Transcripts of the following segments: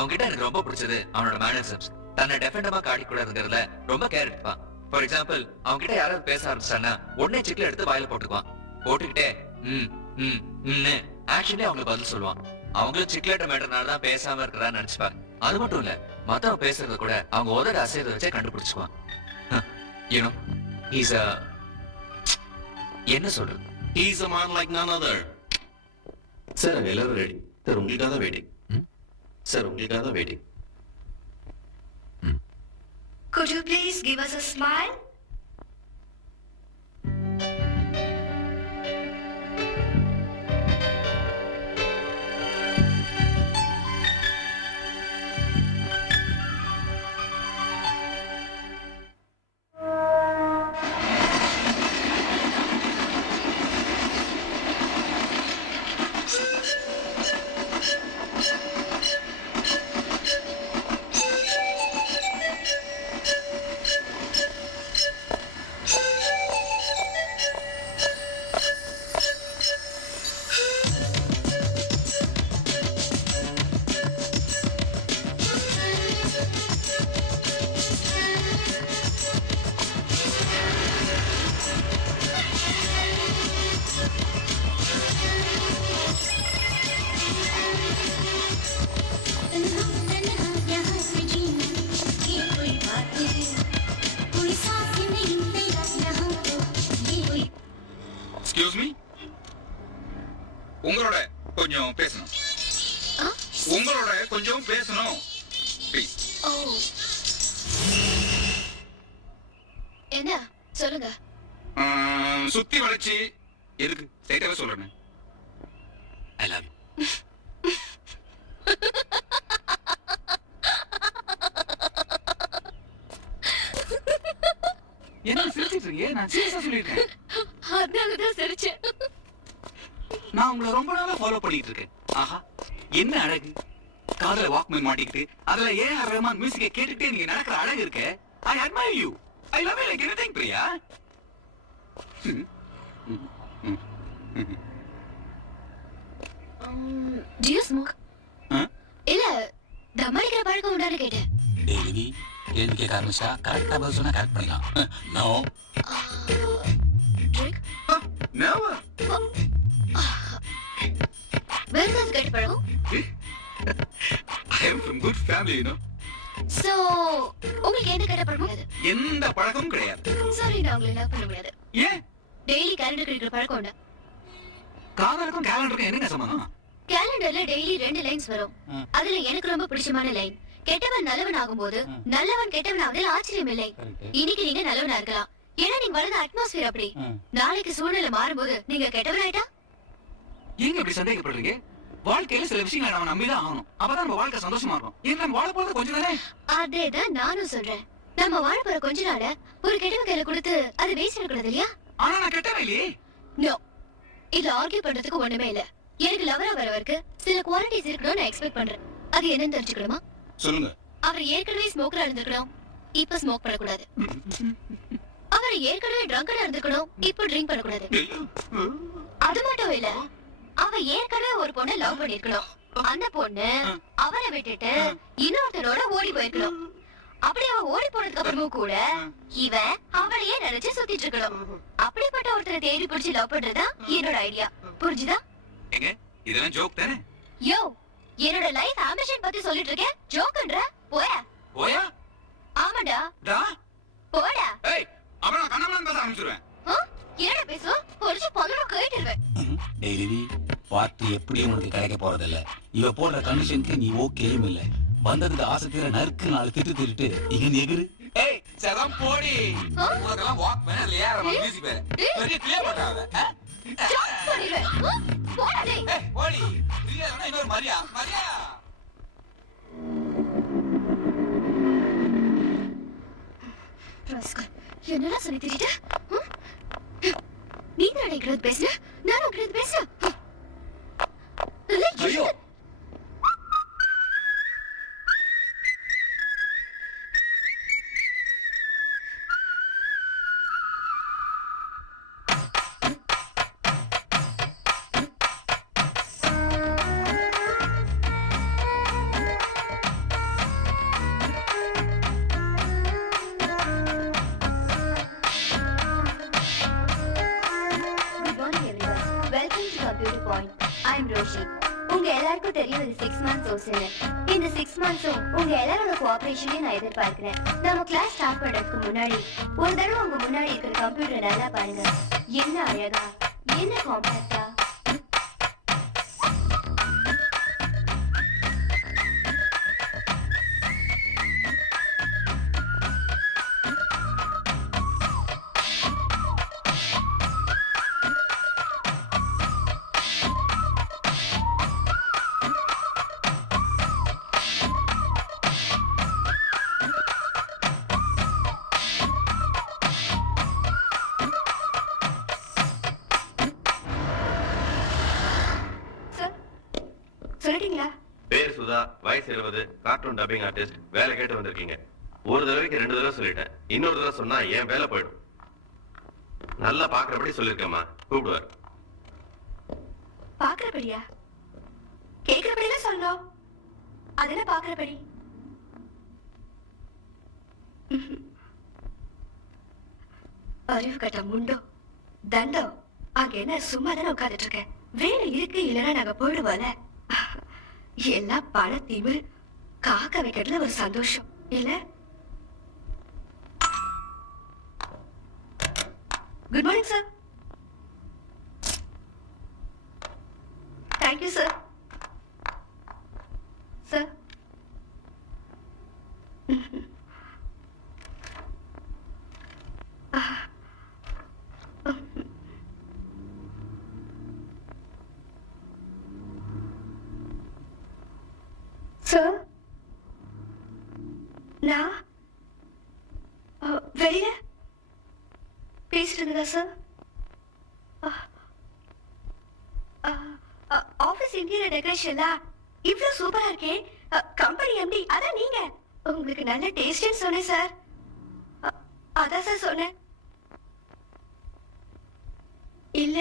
அவன்கிட்ட எனக்கு ரொம்ப பிடிச்சது அவனோட மேனரிசம்ஸ். தன்னை டெஃபெண்டமா காட்டிக்கூடாதுங்கிறதுல ரொம்ப கேர் எடுப்பான். ஃபார் எக்ஸாம்பிள், அவன்கிட்ட யாராவது பேச ஆரம்பிச்சான்னா உடனே சிக்கல எடுத்து வாயில போட்டுக்குவான். போட்டுக்கிட்டே ஆக்சுவலி அவங்களுக்கு பதில் சொல்லுவான். அவங்களும் சிக்லெட் மேட்டர்னாலதான் பேசாம இருக்கிறான்னு நினைச்சுப்பாங்க. அது மட்டும் இல்ல, மத்தவங்க பேசுறத கூட அவங்க உதட அசையதை வச்சே கண்டுபிடிச்சுக்குவான். யூனோ, ஹீஸ் a என்ன சொல்றது? He's a man like none other. Sir, அங்க எல்லாரும் ரெடி. சார், உங்களுக்காக தான் வெயிட்டிங். சார், உங்களுக்காக தான் waiting. Could you please give us a smile? Excuse me? உங்களோட கொஞ்சம் பேசணும். உங்களோட கொஞ்சம் பேசணும். Please. என்ன சொல்லுங்க? சுத்தி வளைச்சி எதுக்கு ஸ்ட்ரைட்டாவே சொல்றேன். ஐ லவ் யூ. என்ன சிரிச்சிட்டு இருக்கீங்க? நான் சீரியஸா சொல்லிட்டேன். அதனாலதான் சிரிச்சேன். நான் உங்களை ரொம்ப நாளா ஃபாலோ பண்ணிட்டு இருக்கேன். ஆஹா, என்ன அழகு! காதுல வாக்மேன் மாட்டிக்கிட்டு அதுல ஏஆர் ரஹ்மான் மியூசிக்கை கேட்டுக்கிட்டே நீங்க நடக்கிற அழகு இருக்க. I admire you. I love you like anything Priya. Do you smoke? இல்ல, தம் அடிக்கிற பழக்கம் உண்டான்னு கேட்டேன். டெய்லி கேள்வி கேட்க ஆரம்பிச்சா கரெக்டா பதில் சொன்னா கரெக்ட் பண்ணிக்கலாம். நோ. Drink? Never. வேற ஏதாவது கேட்ட பழக்கம்? I am from good family, you know. So, உங்களுக்கு என்ன கேட்ட பழக்கம்? எந்த பழக்கமும் கிடையாது. சாரி, நான் உங்களை லவ் பண்ண முடியாது. ஏன்? டெய்லி கேலண்டர் கிடைக்கிற பழக்கம் உண்டா? காதலுக்கும் கேலண்டருக்கும் என்னங்க சம்பந்தம்? கேலண்டர்ல டெய்லி 2 லைன்ஸ் வரும். அதுல எனக்கு ரொம்ப பிடிச்சமான லைன், கெட்டவன் நல்லவன் ஆகும்போது நல்லவன் கெட்டவன் ஆவதில் ஆச்சரியம் இல்லை. இன்னைக்கு நீங்க நல்லவனா இருக்கலாம், ஏன்னா நீங்க வளர்ந்த அட்மாஸ்பியர் அப்படி. நாளைக்கு சூழ்நிலை மாறும்போது நீங்க கெட்டவன் ஆயிட்டா? ஏங்க இப்படி சந்தேகப்படுறீங்க? வாழ்க்கையில சில விஷயங்களை நம்ம நம்பிதான் ஆகணும். அப்பதான் நம்ம வாழ்க்கை சந்தோஷமா இருக்கும். ஏன் நம்ம வாழ போறது கொஞ்சம் தானே? அதேதான் நானும் சொல்றேன். நம்ம வாழ போற கொஞ்ச நாள ஒரு கெட்டவன் கையில கொடுத்து அது வேஸ்ட் பண்ணக்கூடாது இல்லையா? ஆனா நான் கெட்டவன் இல்லையே. நோ, இதுல ஆர்கியூ பண்றதுக்கு ஒண்ணுமே இல்ல. எனக்கு லவரா வரவருக்கு சில குவாலிட்டிஸ் இருக்கணும்னு நான் எக்ஸ்பெக்ட் பண்றேன். அது என்னன்னு தெரிஞ்சுக்கணுமா? சொல்லுங்க. அவர் ஏற்கனவே ஸ்மோக்கரா இருந்திருக்கணும், இப்ப ஸ்மோக் பண்ணக்கூடாது. அவர் ஏற்கனவே ட்ரங்கரா இருந்திருக்கணும், இப்ப ட்ரிங்க் பண்ணக்கூடாது. அது மட்டும் இல்ல, அவ ஏற்கனவே ஒரு பொண்ணை லவ் பண்ணிருக்கணும், அந்த பொண்ணு அவனை விட்டுட்டு இன்னொருத்தரோட ஓடி போயிருக்கணும். அப்படி அவ ஓடி போனதுக்கு அப்புறமும் கூட இவன் அவளையே நினைச்சு சுத்திட்டு இருக்கணும். அப்படிப்பட்ட ஒருத்தரை தேடி பிடிச்சு லவ் பண்றதா என்னோட ஐடியா. புரிஞ்சுதா? எங்க இதெல்லாம் ஜோக் தானே? யோ, என்னோட லைஃப் ஆம்பிஷன் பத்தி சொல்லிட்டு இருக்கேன், ஜோக்ன்ற? போயா போயா? ஆமாடா, டா போடா. ஏய், அப்புறம் நான் கண்ணாமலாம் பேச ஆரம்பிச்சிருவேன். என்ன பேசு? பொறிச்சு பதற கேட்டுருவேன். டெய்லி பார்ட்டி எப்படி உனக்கு கிடைக்க போறதில்ல. இவ போடுற கண்டிஷனுக்கு நீ ஓகேயும் இல்ல. வந்ததுக்கு ஆசை தீர நறுக்கு 4 திட்டு திட்டு இங்க எகிரு. ஏய், சதம் போடி. உனக்கெல்லாம் வாக் பண்ண இல்ல யார மியூசிக் பேர். பெரிய கிளியர் பண்ணாத. ஜாக் பண்ணிடுவேன். போடா டேய். ஏய், போடி. இல்லன்னா இன்னொரு மரியா. மரியா. ராஸ்கல், என்னடா சொல்லி திரிட்ட? நீ தான் கிரேட் பேசுற, நானும் கிரேட் பேசுறேன். ஐயோ. தெரியும் இது 6 months கோர்ஸ்னு. இந்த 6 monthsம் உங்க எல்லாரோட கோஆபரேஷனையும் நான் எதிர்பார்க்கிறேன். நம்ம கிளாஸ் ஸ்டார்ட் பண்றதுக்கு முன்னாடி ஒரு தடவை உங்க முன்னாடி இருக்கிற கம்ப்யூட்டர் நல்லா பாருங்க. என்ன அழகா, என்ன காம்பாக்டா. சொல்லிட்டீங்களா? பேர் சுதா, வயசு 20, கார்ட்டூன் டப்பிங் ஆர்டிஸ்ட், வேலை கேட்டு வந்திருக்கீங்க. ஒரு தடவைக்கு 2 தடவை சொல்லிட்டேன். இன்னொரு தடவை சொன்னா என் வேலை போயிடும். நல்லா பாக்குறபடி சொல்லிருக்கேம்மா, கூப்பிடுவார். பாக்குறபடியா? கேக்குறபடிதான் சொல்லணும். அது என்ன பாக்குறபடி? அறிவு கட்ட முண்டோ தண்டோ, அங்க என்ன சும்மா தானே உட்காந்துட்டு இருக்கேன். வேலை இருக்கு இல்லைன்னா நாங்க போயிடுவோம்ல. எல்லாம் பண திமிரு, காக்க வைக்கிறதுல ஒரு சந்தோஷம் இல்ல. Good morning sir. Thank you sir. Sir sir, நான் வெளியில பேசிட்டு இருந்ததா சார்? ஆபீஸ் இன்டீரியர் டெக்கரேஷன்ல இவ்வளவு சூப்பரா இருக்கே. கம்பெனி எம்டி அதான் நீங்க. உங்களுக்கு நல்ல டேஸ்ட்னு சொன்னேன் சார். அதான் சார் சொன்னேன். இல்ல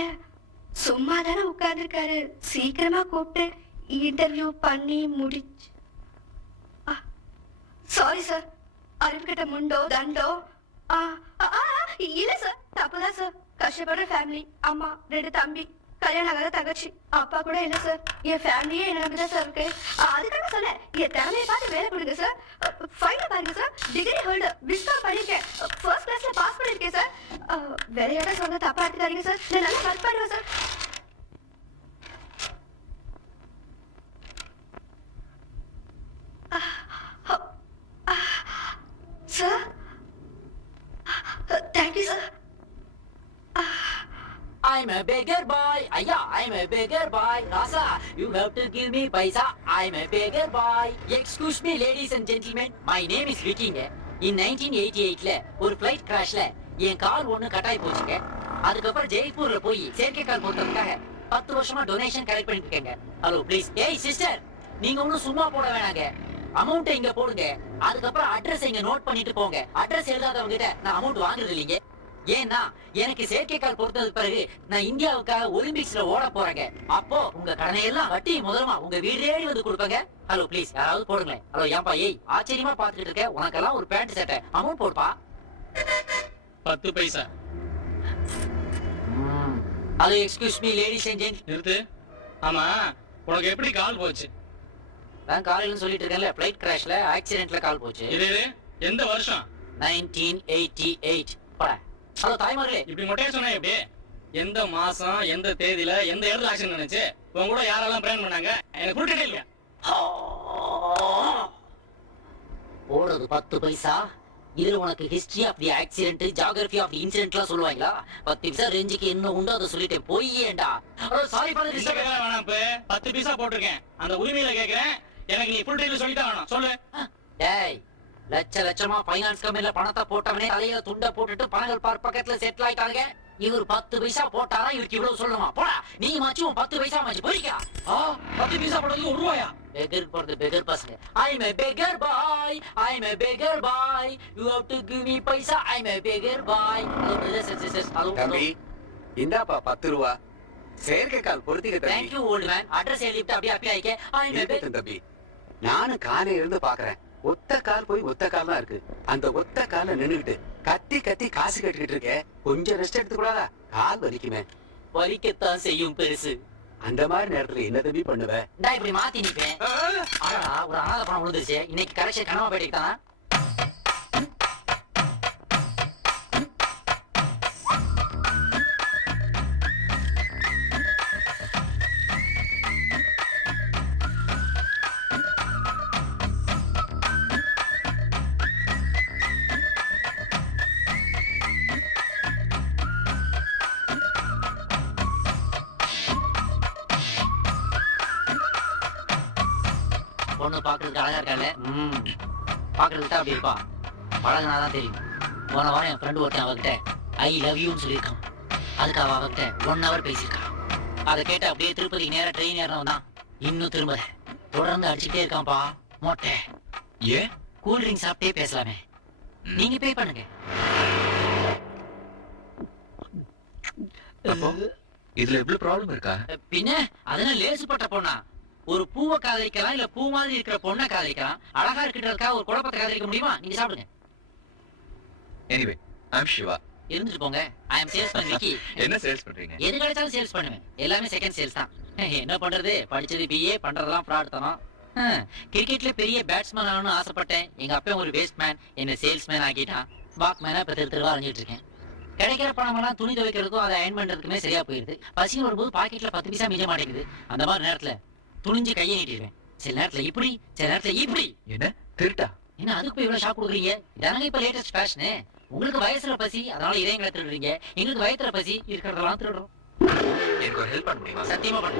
சும்மா தானே உட்கார்ந்துருக்காரு. சீக்கிரமா கூப்பிட்டு இன்டர்வியூ பண்ணி முடிச்சு. Sorry sir. அறிவுகிட்ட முண்டோ தண்டோ. இல்ல சார், தப்புதான் சார். கஷ்டப்படுற ஃபேமிலி, அம்மா, 2 தம்பி, கல்யாணம் ஆகாத தங்கச்சி, அப்பா கூட இல்ல சார். என் ஃபேமிலியே என்ன நம்பிதான் சார் இருக்கு. அதுக்காக சொன்னேன், என் திறமையை பார்த்து வேலை கொடுங்க சார். ஃபைல பாருங்க சார். டிகிரி ஹோல்டர், பிஸ்காம் பண்ணிருக்கேன், ஃபர்ஸ்ட் கிளாஸ்ல பாஸ் பண்ணிருக்கேன் சார். விளையாட சொன்ன தப்பா எடுத்துக்காதீங்க சார். நான் நல்லா ஒர்க் பண்ணுவேன் sir. Sir? Thank you, sir. I'm a beggar boy. Yeah, I'm a beggar boy. Rasa, you have to give me paisa. I'm a beggar boy. Excuse me, ladies and gentlemen. My name is Viking. In 1988ல ஒரு flight crashல என் கால் ஒண்ணு கட்டாயி போச்சுங்க. அதுக்கப்புறம் ஜெய்ப்பூர்ல போய் செயற்கை கால் போட்டதுக்காக 10 வருஷமா donation collect பண்ணிட்டு இருக்கேங்க. Hello please. ஏய் சிஸ்டர், நீங்க ஒன்னும் சும்மா போட வேணாங்க. அமௌண்ட் இங்க போடுங்க. அதுக்கப்புறம் அட்ரஸ் இங்க நோட் பண்ணிட்டு போங்க. அட்ரஸ் எழுதாதவங்க கிட்ட நான் அமௌண்ட் வாங்குறது இல்லைங்க. ஏன்னா எனக்கு செயற்கைக்கால் பொறுத்தது பிறகு நான் இந்தியாவுக்காக ஒலிம்பிக்ஸ்ல ஓட போறேங்க. அப்போ உங்க கடனை எல்லாம் வட்டி முதலமா உங்க வீடு தேடி வந்து கொடுப்பேங்க. ஹலோ ப்ளீஸ், யாராவது போடுங்களேன். ஹலோ ஏன்பா, ஏய் ஆச்சரியமா பாத்துட்டு இருக்க. உனக்கெல்லாம் ஒரு பேண்ட் சட்டை அமௌண்ட் போடுப்பா. 10 paisa. Hello excuse me ladies and gent. நிறுத்து. ஆமா, உனக்கு எப்படி கால் போச்சு? நான் காலையில சொல்லிட்டு இருக்கேன்ல, ஃளைட் கிராஷ்ல ஆக்சிடென்ட்ல கால் போச்சு. இது எந்த வருஷம்? 1988. போடா. ஹலோ தாய்மார்களே, இப்படி மொட்டையா சொன்னா எப்படி? எந்த மாசம், எந்த தேதியில, எந்த இடத்துல ஆக்சிடென்ட் நடந்துச்சு, உங்க கூட யாரெல்லாம் பிளான் பண்ணாங்க, எனக்கு ஃபுல் டீடைல் இல்லையா? போடுறது 10 பைசா. இதுல உனக்கு history of the accident, geography of the இன்சிடென்ட்லாம் சொல்லுவாங்களா? 10 பைசா ரேஞ்சுக்கு என்ன உண்டோ அதை சொல்லிட்டேன். போய்யேண்டா. Hello sorry for the disturb. வேணாம், இப்ப 10 பைசா போட்டிருக்கேன். அந்த உரிமையில கேக்குறேன். எனக்கு நீ ஃபுல் டீடைல் சொல்லிட்டா வேணும். சொல்லு. டேய், லட்சமா ஃபைனான்ஸ் கம்பெனில பணத்தை போட்டவனே தலையில துண்ட போட்டுட்டு பணங்கள் பக்கத்துல செட்டில் ஆயிட்டாங்க. இவர் 10 பைசா போட்டாரா இவருக்கு இவ்வளவு சொல்லணுமா? போடா நீ மாச்சும் 10 பைசா மாச்சு போறிக்கா? 10 பைசா போடுறதுக்கு 1 ரூபாயா? பெகர் ஃபார் தி பெகர் பசங்க. I'm a beggar boy. I'm a beggar boy. You have to give me paisa. I'm a beggar boy. Hello brothers and sisters. Hello. தம்பி, இந்தாப்பா 10 ரூபா. செயற்கை கால் பொருத்திக்க தம்பி. Thank you old man. Address எழுதிட்டு அப்படியே அப்படியே ஆயிக்க. I'm a beggar தம்பி. நானும் காலையில இருந்து பாக்குறேன். ஒத்த கால் போய் ஒத்த கால் தான் இருக்கு. அந்த ஒத்த கால நின்னுகிட்டு கத்தி காசு கட்டிக்கிட்டு இருக்க. கொஞ்சம் ரெஸ்ட் எடுத்துக்கூடாதா? கால் வலிக்குமே. வலிக்கத்தான் செய்யும் பெருசு. அந்த மாதிரி நேரத்துல என்ன தம்பி பண்ணுவ? டா இப்படி மாத்தி நிப்பேன். ஆடா ஒரு அனாதை பணம் விழுந்துருச்சு. இன்னைக்கு கரெக்ஷன் கனவா போயிட்டு தானா? பொண்ணு பாக்குறதுக்கு அழகா இருக்கால. பாக்குறதுக்கு தான் அப்படி இருப்பான். பழகினாதான் தெரியும். போன வாரம் என் ஃப்ரெண்டு ஒருத்தன் அவகிட்ட ஐ லவ் யூன்னு சொல்லியிருக்கான். அதுக்கு அவகிட்ட 1 hour பேசியிருக்கான். அதை கேட்டு அப்படியே திருப்பதிக்கு நேரா ட்ரெயின் ஏறணும் தான். இன்னும் திரும்பல. தொடர்ந்து அடிச்சுட்டே இருக்கான்ப்பா மொட்டை. ஏன் கூல் ட்ரிங்க் சாப்பிட்டே பேசலாமே. நீங்க பே பண்ணுங்க. அப்போ இதுல எவ்வளவு ப்ராப்ளம் இருக்கா? பின்ன அதெல்லாம் லேசுப்பட்ட பொண்ணா? ஒரு பூவை காதலிக்கலாம், இல்ல பூ மாதிரி இருக்கிற பொண்ணை காதலிக்கலாம். அழகா இருக்கிறதுக்காக ஒரு குழப்பத்தை காதலிக்க முடியுமா? நீங்க சாப்பிடுங்க. Anyway I'm Siva. இருந்துட்டு போங்க. I am salesman Vicky. என்ன சேல்ஸ் பண்றீங்க? எது கிடைச்சாலும் சேல்ஸ் பண்ணுவேன். எல்லாமே செகண்ட் சேல்ஸ் தான். என்ன பண்றது, படிச்சது பிஏ, பண்றதெல்லாம் ஃப்ராட் தானோ. கிரிக்கெட்ல பெரிய பேட்ஸ்மேன் ஆகணும்னு ஆசைப்பட்டேன். எங்க அப்பா ஒரு வேஸ்ட் மேன், என்ன சேல்ஸ்மேன் ஆக்கிட்டான். பாக் மேனா இப்ப தெருவா அரைஞ்சிட்டு இருக்கேன். கிடைக்கிற பணமெல்லாம் துணி துவைக்கிறதுக்கும் அதை அயன் பண்றதுக்குமே சரியா போயிருது. பசி வரும்போது பாக்கெட்ல 10 பைசா மிஞ்ச மாட்டேங்குது. அந்த மாதிரி நேரத்துல துணிஞ்சு கையை நீட்டிடுவேன். சில நேரத்துல இப்படி, சில நேரத்துல இப்படி. என்ன திருட்டா? என்ன அதுக்கு போய் இவ்வளவு ஷாக் கொடுக்குறீங்க? இதானங்க இப்ப லேட்டஸ்ட் ஃபேஷனு. உங்களுக்கு வயசுல பசி, அதனால இதயங்களை திருடுறீங்க. எங்களுக்கு வயசுல பசி, இருக்கிறதெல்லாம் திருடுறோம். எனக்கு ஒரு ஹெல்ப் பண்ண முடியுமா? சத்தியமா பண்ணு.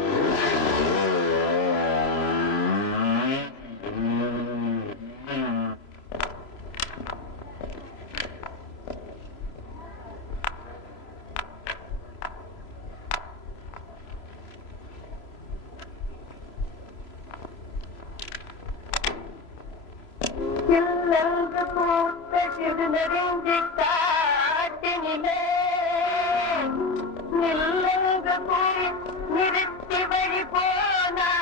நிறுத்தி வழி போனாலே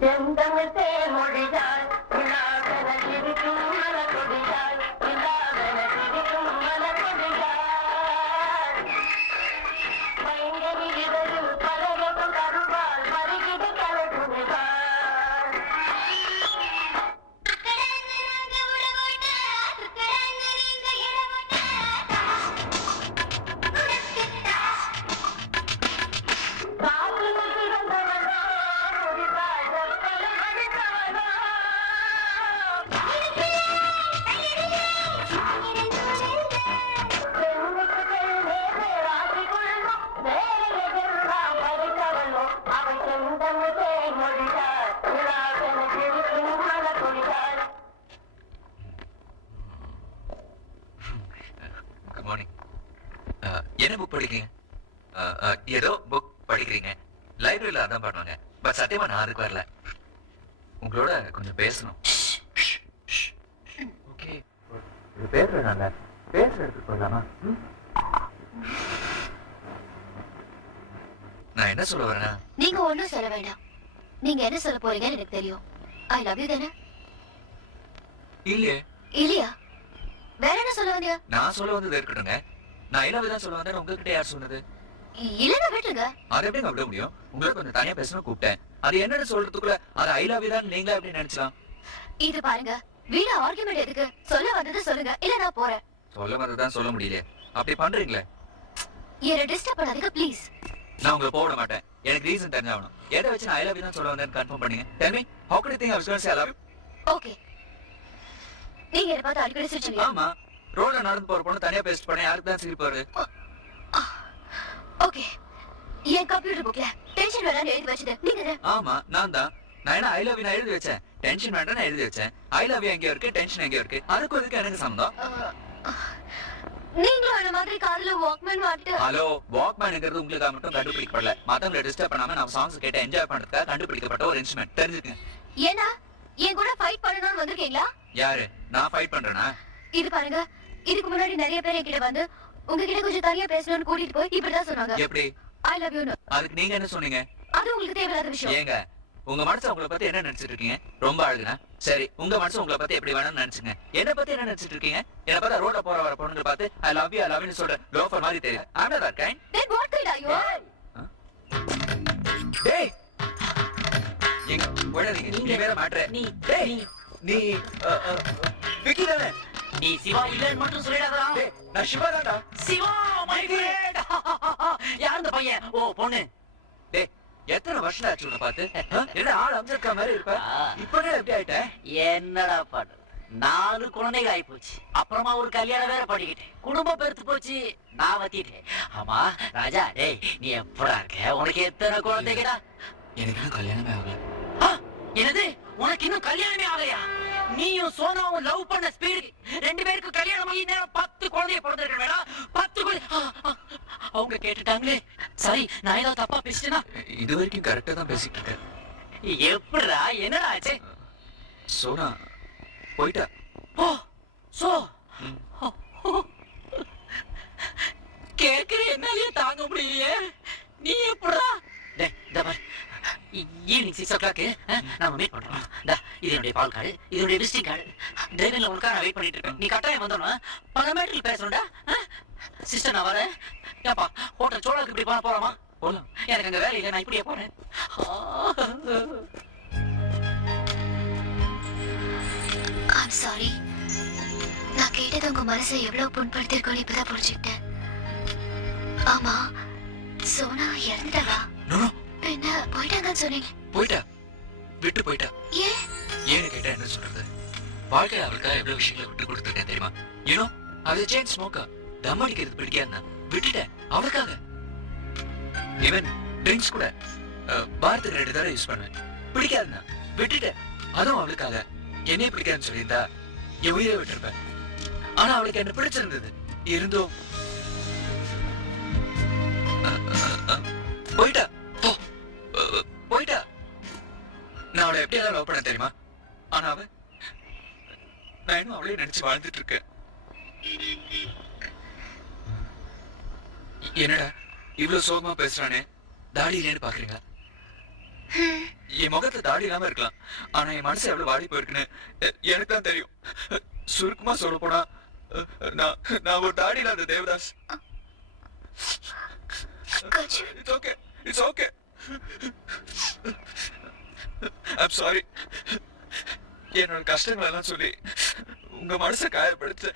செந்தமிழ்த்தே மொழியாய் இல்லாதன இருக்கும் மலர்கொடியாய் இல்லாதன இருக்கும் மலர்கொடியாய் பைங்கனி இதழில் பலரகம் கருவாள் மறுகிட கலகுனிவாள் குட் மார்னிங். என்ன புக் படிக்கிறீங்க? ஏதோ புக் படிக்கிறீங்க. லைப்ரரியில அதான் பண்ணுவாங்க. பட் சத்தியமா நான் அதுக்கு வரல. உங்களோட கொஞ்சம் பேசணும். ஓகே, இது பேசுறதுனால பேசுறதுக்கு போகலாமா? நான் என்ன சொல்ல வரேன்னா, நீங்க ஒண்ணும் சொல்ல வேண்டாம். நீங்க என்ன சொல்ல போறீங்கன்னு எனக்கு தெரியும். ஐ லவ் யூ தானே? இல்லையே. இல்லையா? வேற என்ன சொல்ல வந்தியா? நான் சொல்ல வந்தது இருக்கட்டுங்க. நான் என்ன விதம் சொல்ல வந்தேன் உங்ககிட்ட யார் சொன்னது? இல்லன்னா விட்டுருங்க. அது எப்படிங்க விட முடியும்? உங்களை கொஞ்சம் தனியா பேசணும் கூப்பிட்டேன். அது என்னன்னு சொல்றதுக்குள்ள அது ஐ லவ் யூ தான் நீங்களே அப்படி நினைச்சலாம். இது பாருங்க, வீணா ஆர்குமெண்ட் எதுக்கு? சொல்ல வந்தது சொல்லுங்க, இல்ல நான் போறேன். சொல்ல வந்ததுதான் சொல்ல முடியல. அப்படி பண்றீங்களே. என்ன டிஸ்டர்ப் பண்ணாதீங்க ப்ளீஸ். நான் உங்களை போட மாட்டேன். எனக்கு ரீசன் தெரிஞ்சாகணும். எதை வச்சு நான் ஐ லவ் யூ தான் சொல்ல வந்தேன்னு கன்ஃபார்ம் பண்ணுங்க. Tell me, how could you think I was going to say I love you? Okay. நீங்க என்ன பார்த்து அடிக்கடி சிரிச்சீங்க. ஆமா, ரோட்ல நடந்து போற பொண்ணு தனியா பேசிட்டு போனேன். யாருக்கு தான் சிரிப்பு வருது? ஓகே. என் கம்ப்யூட்டர் புக்ல டென்ஷன் வேணாம்னு எழுதி வச்சது நீங்க. ஆமா, நான் தான். நான் என்ன ஐ லவ் யூ நான் எழுதி வச்சேன். டென்ஷன் வேண்டாம் நான் எழுதி வச்சேன். ஐ லவ் யூ எங்க இருக்கு, டென்ஷன் எங்க இருக்கு? அதுக்கு இதுக்கு எனக்கு சம்பந்தம். நீங்களும் அந்த மாதிரி காதுல வாக்மேன் மாட்டு. ஹலோ, வாக்மேன்ங்கிறது உங்களுக்கு மட்டும் கண்டுபிடிக்கப்படல. மத்தவங்களை டிஸ்டர்ப் பண்ணாம நம்ம சாங்ஸ் கேட்டு என்ஜாய் பண்றதுக்காக கண்டுபிடிக்கப்பட்ட ஒரு இன்ஸ்ட்ருமெண்ட். தெரிஞ்சுக்கங்க. ஏன்னா என் கூட ஃபைட் பண்ணணும்னு வந்திருக்கீங்களா? யாரு? நான் ஃபைட் பண்றேனா? இது பாருங்க, இதுக்கு முன்னாடி நிறைய பேர் என்கிட்ட வந்து உங்ககிட்ட கொஞ்சம் தனியா பேசணும்னு கூட்டிட்டு போய் இப்படிதான் சொன்னாங்க. எப்படி? ஐ லவ் யூ. அதுக்கு நீங்க என்ன சொன்னீங்க? அது உங்களுக்கு தேவையில்லாத விஷயம். ஏங்க உங்க மனசு உங்களை பத்தி என்ன நினைச்சிட்டு இருக்கீங்க? ரொம்ப அழகுனா சரி, உங்க மனசு உங்களை பத்தி எப்படி வேணும்னு நினைச்சுங்க. என்ன பத்தி என்ன நினைச்சிட்டு இருக்கீங்க? என்ன பார்த்தா ரோட்ல போற வர பொண்ணுங்க பார்த்து ஐ லவ் யூ சொல்ற லோஃபர் மாதிரி தெரியுது. I'm not that kind. Then what kind are you? டேய் எங்க ஓடாதீங்க. நீ வேற மாட்ற. டேய் நீ விக்கி தானே? நீ சிவா இல்லன்னு மட்டும் சொல்லிடாதடா. டேய் நான் சிவா தான்டா. Siva my friend. யார் இந்த பையன்? ஓ பொண்ணு. டேய் எத்தனை வருஷம் ஆச்சு உன்னை பார்த்து? என்ன ஆள் அம்சக்கா மாதிரி இருப்ப? இப்பவே எப்படி ஆயிட்ட? என்னடா பாடு, 4 குழந்தைகள் ஆயி போச்சு. அப்புறமா ஒரு கல்யாணம் வேற பண்ணிக்கிட்டேன். குடும்பம் பெருத்து போச்சு, நான் வத்திட்டேன். ஆமா ராஜா, டேய் நீ எப்படா இருக்க? உனக்கு எத்தனை குழந்தைங்கடா? எனக்கு இன்னும் கல்யாணமே ஆகல. என்னது, உனக்கு இன்னும் கல்யாணமே ஆகலையா? நீயும் சோனாவும் லவ் பண்ண ஸ்பீடு 2 பேருக்கு கல்யாணம் ஆகி 10 குழந்தைய பிறந்திருக்க வேணா? 10 குழந்தை அவங்க கேட்டுட்டாங்களே. சரி, நான் ஏதாவது தப்பா பேசிட்டேனா? இது வரைக்கும் கரெக்டா தான் பேசிட்டு இருக்கேன். எப்படிடா, என்னடா ஆச்சு? சோனா போயிட்டா. ஓ சோ கேக்குற என்னாலயே தாங்க முடியலையே. நீ எப்படா? டேய் இந்த பாரு, ஈவினிங் 6 o'clock நாம மீட் பண்றோம். இது என்னுடைய பால் கார்டு, இது என்னுடைய விசிட்டிங் கார்டு. டிரைவர்ல உனக்காக நான் வெயிட் பண்ணிட்டு இருக்கேன். நீ கட்டாயம் வந்துடணும். பல மேட்டரில் பேசணும்டா. சிஸ்டர் நான் வரேன். ஏப்பா ஹோட்டல் சோழாக்கு இப்படி பண்ண போறோமா? போலாம். எனக்கு அங்க வேலை இல்லை, நான் இப்படியே போறேன். I'm sorry. நான் கேட்டது உங்க மனசை எவ்வளவு புண்படுத்திருக்கோன்னு இப்பதான் புரிஞ்சுக்கிட்டேன். ஆமா, சோனா இறந்துட்டவா? என்ன போயிட்டாங்கன்னு சொன்னீங்க? போயிட்டா, விட்டு போயிட்டா. ஏன்? ஏன்னு கேட்டா என்ன சொல்றது? வாழ்க்கையில அவளுக்காக எவ்வளவு விஷயங்களை விட்டு கொடுத்துருக்கேன் தெரியுமா? யூனோ அது செயின் ஸ்மோக்கா. தம் அடிக்கிறது பிடிக்காதுன்னா விட்டுட்டேன் அவளுக்காக. ஈவன் ட்ரிங்க்ஸ் கூட வாரத்துக்கு 2 தடவை யூஸ் பண்ணுவேன். பிடிக்காதுன்னா விட்டுட்டேன். அதுவும் அவளுக்காக. என்னையே பிடிக்காதுன்னு சொல்லியிருந்தா என் உயிரை விட்டுருப்பேன். ஆனா அவளுக்கு என்ன பிடிச்சிருந்தது. இருந்தும் போயிட்டா. போயிட்டா. நான் அவளை எப்படியெல்லாம் லவ் பண்ண தெரியுமா? ஆனா அவ நான் இன்னும் அவளையே நினைச்சு வாழ்ந்துட்டு இருக்கேன். என்னடா இவ்வளவு சோகமா பேசுறானே? தாடி இல்லைன்னு பாக்குறீங்க? என் முகத்துல தாடி இல்லாம இருக்கலாம், ஆனா என் மனசு எவ்வளவு வாடி போயிருக்குன்னு எனக்கு தான் தெரியும். சுருக்கமா சொல்ல போனா நான் ஒரு தாடி இல்லாத Devadas. It's okay. It's okay. I'm sorry. என்னோட கஷ்டங்கள் எல்லாம் சொல்லி உங்க மனசை காயப்படுத்த.